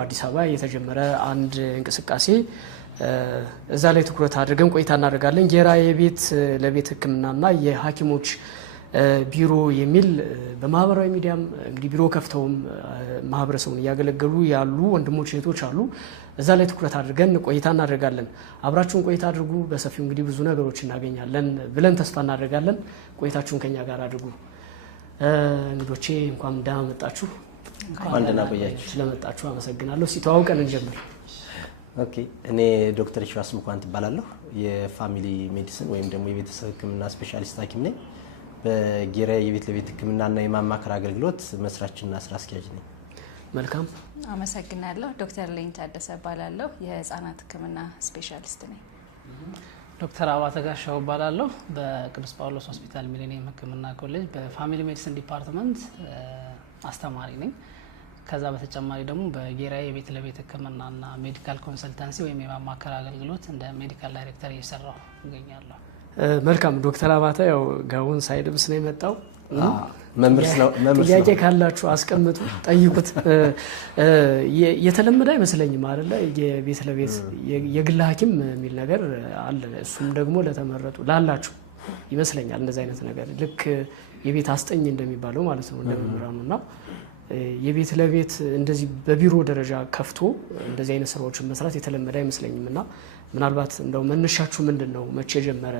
አዲስ አበባ የተጀመረ አንድ እንቅስቃሴ እዛ ላይ ትኩረት አድርገን ቆይታ እናደርጋለን። ጌራ የቤት ለቤት ሕክምናና የሐኪሞች ቢሮ የሚል በማህበራዊ ሚዲያም እንግዲህ ቢሮ ከፍተውም ማህበረሰቡን ያገለገሉ ያሉ ወንድሞች እህቶች አሉ። እዛ ላይ ትኩረት አድርገን ቆይታ እናደርጋለን። አብራችሁን ቆይታ አድርጉ። በሰፊው እንግዲህ ብዙ ነገሮች እናገኛለን ብለን ተስፋ እናደርጋለን። ቆይታችሁን ከኛ ጋር አድርጉ። እንግዶቼ እንኳን ደህና መጣችሁ። እንኳን ደህና ቆያችሁ። ስለመጣችሁ አመሰግናለሁ። ሲተዋውቀን እንጀምር። ኦኬ፣ እኔ ዶክተር ሺዋስ ሙኳንት እባላለሁ። የፋሚሊ ሜዲሲን ወይም ደግሞ የቤተሰብ ሕክምና ስፔሻሊስት ሐኪም ነኝ። በጌራ የቤት ለቤት ሕክምናና የማማከር አገልግሎት መስራችና ስራ አስኪያጅ ነኝ። መልካም፣ አመሰግናለሁ። ዶክተር ሌኝ ታደሰ እባላለሁ። የህፃናት ሕክምና ስፔሻሊስት ነኝ። ዶክተር አባተ ጋሻው እባላለሁ። በቅዱስ ጳውሎስ ሆስፒታል ሚሊኒየም ሕክምና ኮሌጅ በፋሚሊ ሜዲሲን ዲፓርትመንት አስተማሪ ነኝ። ከዛ በተጨማሪ ደግሞ በጌራ የቤት ለቤት ሕክምናና ሜዲካል ኮንሰልታንሲ ወይም የማማከር አገልግሎት እንደ ሜዲካል ዳይሬክተር እየሰራሁ እገኛለሁ። መልካም ዶክተር አባተ ያው ጋውን ሳይለብስ ነው የመጣው። መምህር ጥያቄ ካላችሁ አስቀምጡ፣ ጠይቁት። የተለመደ አይመስለኝም አይደለ? የቤት ለቤት የግል ሐኪም የሚል ነገር አለ። እሱም ደግሞ ለተመረጡ ላላችሁ ይመስለኛል እንደዚህ አይነት ነገር ልክ የቤት አስጠኝ እንደሚባለው ማለት ነው እንደመምራኑና የቤት ለቤት እንደዚህ በቢሮ ደረጃ ከፍቶ እንደዚህ አይነት ስራዎችን መስራት የተለመደ አይመስለኝም እና ምናልባት እንደው መነሻችሁ ምንድነው? መቼ ጀመረ?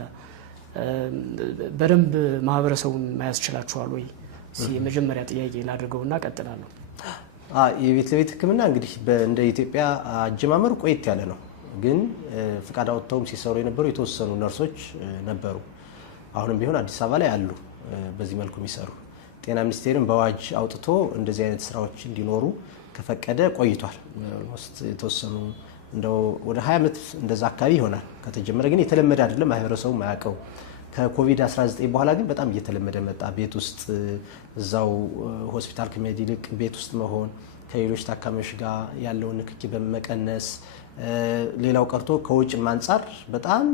በደንብ ማህበረሰቡን ማያዝ ችላችኋል ወይ? የመጀመሪያ ጥያቄ ላድርገውና ቀጥላለሁ። የቤት ለቤት ሕክምና እንግዲህ እንደ ኢትዮጵያ አጀማመሩ ቆየት ያለ ነው። ግን ፍቃድ አውጥተውም ሲሰሩ የነበሩ የተወሰኑ ነርሶች ነበሩ። አሁንም ቢሆን አዲስ አበባ ላይ አሉ በዚህ መልኩ የሚሰሩ። ጤና ሚኒስቴርን በአዋጅ አውጥቶ እንደዚህ አይነት ስራዎች እንዲኖሩ ከፈቀደ ቆይቷል። ኦልሞስት የተወሰኑ እንደው ወደ 20 ዓመት እንደዛ አካባቢ ይሆናል ከተጀመረ። ግን የተለመደ አይደለም፣ ማህበረሰቡ ማያውቀው። ከኮቪድ-19 በኋላ ግን በጣም እየተለመደ መጣ። ቤት ውስጥ እዛው ሆስፒታል ከመሄድ ይልቅ ቤት ውስጥ መሆን፣ ከሌሎች ታካሚዎች ጋር ያለውን ንክኪ በመቀነስ ሌላው ቀርቶ ከውጭም አንጻር በጣም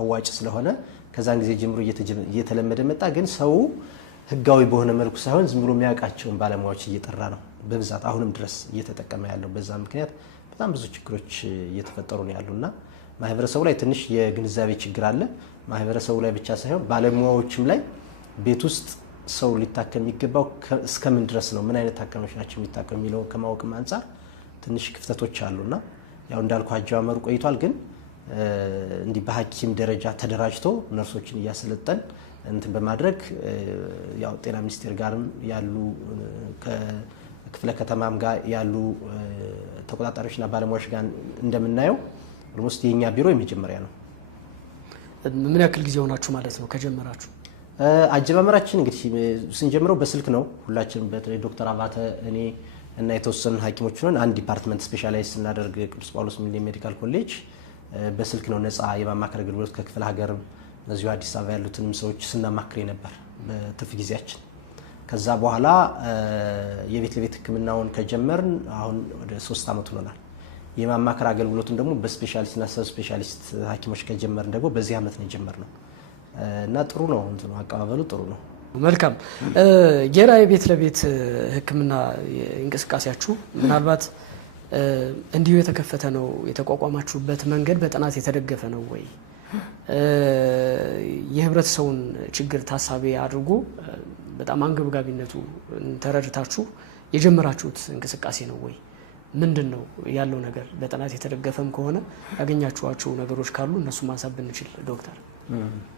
አዋጭ ስለሆነ ከዛን ጊዜ ጀምሮ እየተለመደ መጣ። ግን ሰው ህጋዊ በሆነ መልኩ ሳይሆን ዝም ብሎ የሚያውቃቸውን ባለሙያዎች እየጠራ ነው በብዛት አሁንም ድረስ እየተጠቀመ ያለው። በዛ ምክንያት በጣም ብዙ ችግሮች እየተፈጠሩ ነው ያሉና ማህበረሰቡ ላይ ትንሽ የግንዛቤ ችግር አለ። ማህበረሰቡ ላይ ብቻ ሳይሆን ባለሙያዎችም ላይ ቤት ውስጥ ሰው ሊታከም የሚገባው እስከምን ድረስ ነው፣ ምን አይነት ታካሚዎች ናቸው የሚታከሙ የሚለው ከማወቅም አንጻር ትንሽ ክፍተቶች አሉና ያው እንዳልኩ አጀማመሩ ቆይቷል። ግን እንዲህ በሐኪም ደረጃ ተደራጅቶ ነርሶችን እያሰለጠን እንትን በማድረግ ያው ጤና ሚኒስቴር ጋርም ያሉ ከክፍለ ከተማም ጋር ያሉ ተቆጣጣሪዎችና ባለሙያዎች ጋር እንደምናየው ኦልሞስት የኛ ቢሮ የመጀመሪያ ነው። ምን ያክል ጊዜ ሆናችሁ ማለት ነው ከጀመራችሁ? አጀማመራችን እንግዲህ ስንጀምረው በስልክ ነው። ሁላችንም በተለይ ዶክተር አባተ እኔ እና የተወሰኑ ሐኪሞች ሆነን አንድ ዲፓርትመንት ስፔሻላይዝ ስናደርግ ቅዱስ ጳውሎስ ሚሊኒየም ሜዲካል ኮሌጅ በስልክ ነው ነፃ የማማከር አገልግሎት ከክፍለ ሀገርም እዚሁ አዲስ አበባ ያሉትንም ሰዎች ስናማክር ነበር በትርፍ ጊዜያችን። ከዛ በኋላ የቤት ለቤት ሕክምናውን ከጀመርን አሁን ወደ 3 ዓመት ሆኖናል። የማማከር አገልግሎቱን ደግሞ በስፔሻሊስትና ሰብ ስፔሻሊስት ሐኪሞች ከጀመርን ደግሞ በዚህ ዓመት ነው የጀመርነው እና ጥሩ ነው እንትኑ አቀባበሉ ጥሩ ነው። መልካም። ጌራ የቤት ለቤት ሕክምና እንቅስቃሴያችሁ ምናልባት እንዲሁ የተከፈተ ነው? የተቋቋማችሁበት መንገድ በጥናት የተደገፈ ነው ወይ? የህብረተሰቡን ችግር ታሳቢ አድርጎ በጣም አንገብጋቢነቱ ተረድታችሁ የጀመራችሁት እንቅስቃሴ ነው ወይ? ምንድን ነው ያለው ነገር? በጥናት የተደገፈም ከሆነ ያገኛችኋቸው ነገሮች ካሉ እነሱ ማንሳት ብንችል ዶክተር።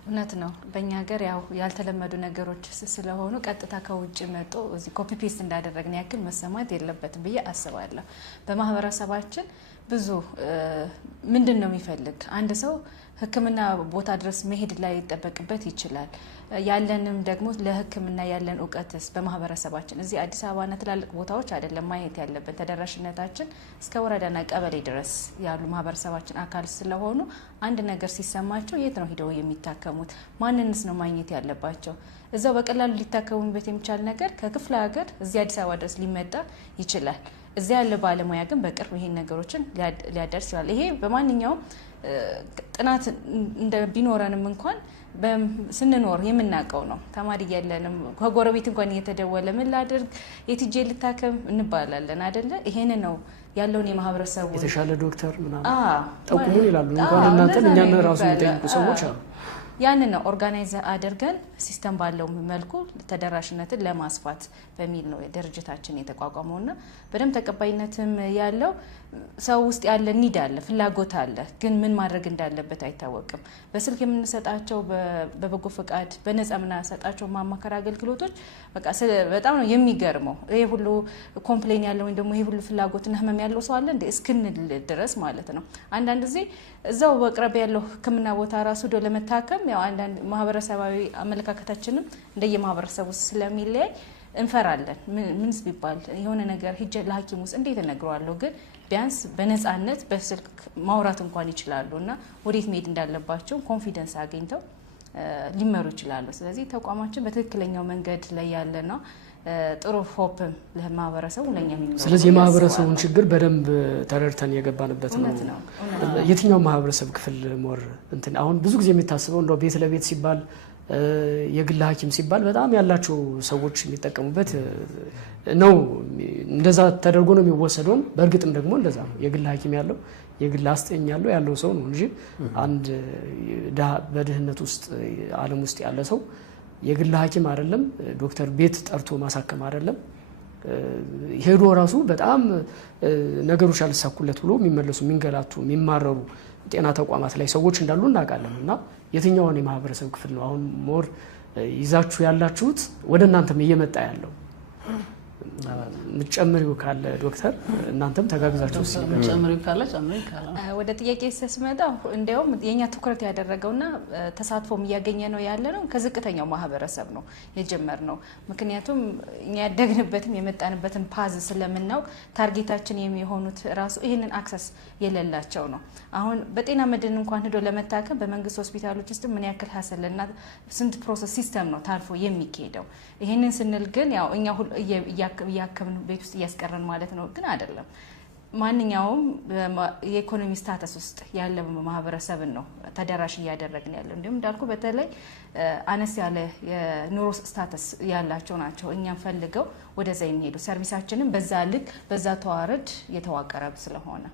እውነት ነው። በእኛ ሀገር ያው ያልተለመዱ ነገሮች ስለሆኑ ቀጥታ ከውጭ መጥቶ እዚህ ኮፒ ፔስት እንዳደረግን ያክል መሰማት የለበትም ብዬ አስባለሁ። በማህበረሰባችን ብዙ ምንድን ነው የሚፈልግ አንድ ሰው ሕክምና ቦታ ድረስ መሄድ ላይ ይጠበቅበት ይችላል። ያለንም ደግሞ ለሕክምና ያለን እውቀትስ በማህበረሰባችን እዚህ አዲስ አበባና ትላልቅ ቦታዎች አይደለም ማየት ያለብን። ተደራሽነታችን እስከ ወረዳና ቀበሌ ድረስ ያሉ ማህበረሰባችን አካል ስለሆኑ አንድ ነገር ሲሰማቸው የት ነው ሄደው የሚታከሙት? ማንንስ ነው ማግኘት ያለባቸው? እዛው በቀላሉ ሊታከሙበት የሚቻል ነገር ከክፍለ ሀገር እዚህ አዲስ አበባ ድረስ ሊመጣ ይችላል። እዚያ ያለ ባለሙያ ግን በቅርብ ይሄን ነገሮችን ሊያደርስ ይችላል። ይሄ በማንኛውም ጥናት እንደ ቢኖረንም እንኳን ስንኖር የምናውቀው ነው። ተማሪ እያለንም ከጎረቤት እንኳን እየተደወለ ምን ላድርግ የትጄ ልታከም እንባላለን አይደለ? ይሄን ነው ያለውን የማህበረሰቡ የተሻለ ዶክተር ምናምን ጠቁሙን ይላሉ። እንኳን እናንተ እኛን ራሱ የሚጠይቁ ሰዎች አሉ። ያንን ነው ኦርጋናይዝ አድርገን ሲስተም ባለው መልኩ ተደራሽነትን ለማስፋት በሚል ነው ድርጅታችን የተቋቋመውና በደም ተቀባይነትም ያለው ሰው ውስጥ ያለ ኒድ አለ፣ ፍላጎት አለ፣ ግን ምን ማድረግ እንዳለበት አይታወቅም። በስልክ የምንሰጣቸው በበጎ ፈቃድ በነፃ የምንሰጣቸው ማማከር አገልግሎቶች በጣም ነው የሚገርመው። ይሄ ሁሉ ኮምፕሌን ያለው ወይ ደግሞ ይሄ ሁሉ ፍላጎትና ህመም ያለው ሰው አለ እንደ እስክንል ድረስ ማለት ነው። አንዳንድ ጊዜ እዛው በቅርብ ያለው ሕክምና ቦታ ራሱ ዶ ለመታከም ያው አንዳንድ ማህበረሰባዊ አመለካከታችንም እንደየማህበረሰቡ ስለሚለያይ እንፈራለን። ምንስ ቢባል የሆነ ነገር ሂጅ ለሐኪም ውስጥ እንዴት እነግረዋለሁ? ግን ቢያንስ በነፃነት በስልክ ማውራት እንኳን ይችላሉና ወዴት መሄድ እንዳለባቸው ኮንፊደንስ አግኝተው ሊመሩ ይችላሉ። ስለዚህ ተቋማችን በትክክለኛው መንገድ ላይ ያለና ጥሩ ሆፕም ለማህበረሰቡ ለኛ የሚኖር። ስለዚህ የማህበረሰቡን ችግር በደንብ ተረድተን የገባንበት ነው። የትኛው ማህበረሰብ ክፍል ሞር እንትን አሁን ብዙ ጊዜ የሚታስበው እንደው ቤት ለቤት ሲባል የግል ሐኪም ሲባል በጣም ያላቸው ሰዎች የሚጠቀሙበት ነው። እንደዛ ተደርጎ ነው የሚወሰደው። በእርግጥም ደግሞ እንደዛ ነው። የግል ሐኪም ያለው የግል አስጠኝ ያለው ሰው ነው እንጂ አንድ በድህነት ውስጥ ዓለም ውስጥ ያለ ሰው የግል ሐኪም አይደለም። ዶክተር ቤት ጠርቶ ማሳከም አይደለም። ሄዶ ራሱ በጣም ነገሮች አልሳኩለት ብሎ የሚመለሱ የሚንገላቱ የሚማረሩ ጤና ተቋማት ላይ ሰዎች እንዳሉ እናውቃለን። እና የትኛውን የማህበረሰብ ክፍል ነው አሁን ሞር ይዛችሁ ያላችሁት ወደ እናንተም እየመጣ ያለው? ምጨምሪው ካለ ዶክተር እናንተም ተጋግዛችሁ ምጨምሪው ካለ ጨምሪ ካለ ወደ ጥያቄ ሲስመጣ እንደውም የኛ ትኩረት ያደረገውና ተሳትፎም እያገኘ ነው ያለ ነው ከዝቅተኛው ማህበረሰብ ነው የጀመርነው። ምክንያቱም እኛ ያደግንበትም የመጣንበትን ፓዝ ስለምናውቅ ታርጌታችን የሚሆኑት ራሱ ይሄንን አክሰስ የሌላቸው ነው። አሁን በጤና መድን እንኳን ሄዶ ለመታከም በመንግስት ሆስፒታሎች ውስጥ ምን ያክል ሀሰልና ስንት ፕሮሰስ ሲስተም ነው ታልፎ የሚካሄደው። ይሄንን ስንል ግን ያው እኛ ሁሉ ያከምን ቤት ውስጥ እያስቀረን ማለት ነው ግን አይደለም። ማንኛውም የኢኮኖሚ ስታተስ ውስጥ ያለ ማህበረሰብን ነው ተደራሽ እያደረግን ያለው። እንዲሁም እንዳልኩ በተለይ አነስ ያለ የኑሮ ስታተስ ያላቸው ናቸው እኛን ፈልገው ወደዛ የሚሄዱ። ሰርቪሳችንን በዛ ልክ በዛ ተዋረድ የተዋቀረ ስለሆነ